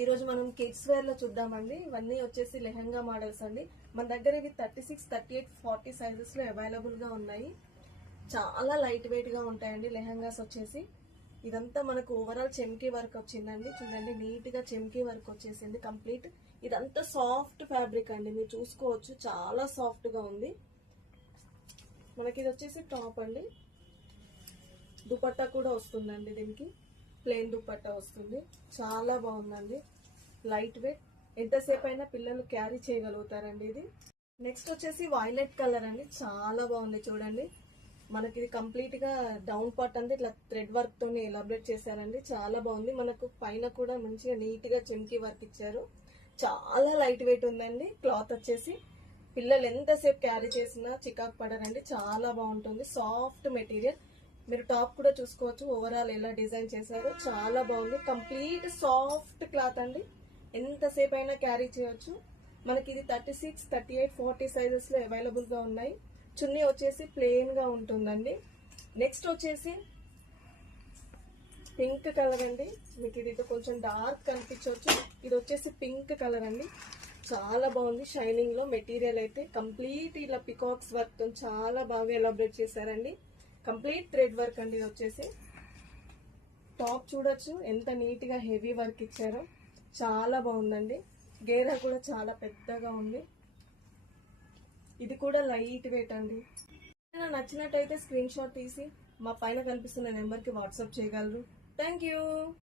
ఈ రోజు మనం కిడ్స్ వేర్ లో చూద్దామండి. ఇవన్నీ వచ్చేసి లెహంగా మోడల్స్ అండి. మన దగ్గర ఇవి 36, 38, 40 సైజెస్ లో అవైలబుల్ గా ఉన్నాయి. చాలా లైట్ వెయిట్ గా ఉంటాయండి లెహంగాస్ వచ్చేసి. ఇదంతా మనకు ఓవరాల్ చెమ్కీ వర్క్ వచ్చిందండి. చూడండి, నీట్ గా చెమ్కీ వర్క్ వచ్చేసింది కంప్లీట్. ఇదంతా సాఫ్ట్ ఫ్యాబ్రిక్ అండి, మీరు చూసుకోవచ్చు, చాలా సాఫ్ట్ గా ఉంది. మనకి ఇది వచ్చేసి టాప్ అండి. దుపట్టా కూడా వస్తుందండి, దీనికి ప్లెయిన్ దుపట్టా వస్తుంది. చాలా బాగుందండి, లైట్ వెయిట్, ఎంతసేపు అయినా పిల్లలు క్యారీ చేయగలుగుతారండి ఇది. నెక్స్ట్ వచ్చేసి వైలెట్ కలర్ అండి, చాలా బాగుంది చూడండి. మనకి ఇది కంప్లీట్ గా డౌన్ పార్ట్ అంతా ఇట్లా థ్రెడ్ వర్క్ తోని ఎలాబరేట్ చేశారండి. చాలా బాగుంది. మనకు పైన కూడా మంచిగా నీట్ గా చెమ్కీ వర్క్ ఇచ్చారు. చాలా లైట్ వెయిట్ ఉందండి. క్లాత్ వచ్చేసి పిల్లలు ఎంతసేపు క్యారీ చేసినా చికాకు పడరండి. చాలా బాగుంటుంది, సాఫ్ట్ మెటీరియల్. మీరు టాప్ కూడా చూసుకోవచ్చు, ఓవరాల్ ఎలా డిజైన్ చేశారో చాలా బాగుంది. కంప్లీట్ సాఫ్ట్ క్లాత్ అండి, ఎంతసేపు అయినా క్యారీ చేయొచ్చు. మనకి ఇది 36, 38, 40 సైజెస్ లో అవైలబుల్ గా ఉన్నాయి. చున్నీ వచ్చేసి ప్లెయిన్ గా ఉంటుందండి. నెక్స్ట్ వచ్చేసి పింక్ కలర్ అండి. మీకు ఇది కొంచెం డార్క్ కనిపించవచ్చు. ఇది వచ్చేసి పింక్ కలర్ అండి, చాలా బాగుంది. షైనింగ్ లో మెటీరియల్ అయితే కంప్లీట్ ఇలా పికాక్స్ వర్క్ తో చాలా బాగా ఎలాబరేట్ చేశారండి. కంప్లీట్ థ్రెడ్ వర్క్ అండి. ఇది వచ్చేసి టాప్ చూడొచ్చు, ఎంత నీట్ గా హెవీ వర్క్ ఇచ్చారో, చాలా బాగుందండి. గేరా కూడా చాలా పెద్దగా ఉంది. ఇది కూడా లైట్ వెయిట్ అండి. నచ్చినట్టయితే స్క్రీన్ షాట్ తీసి మా పైన కనిపిస్తున్న నెంబర్కి వాట్సాప్ చేయగలరు. Thank you.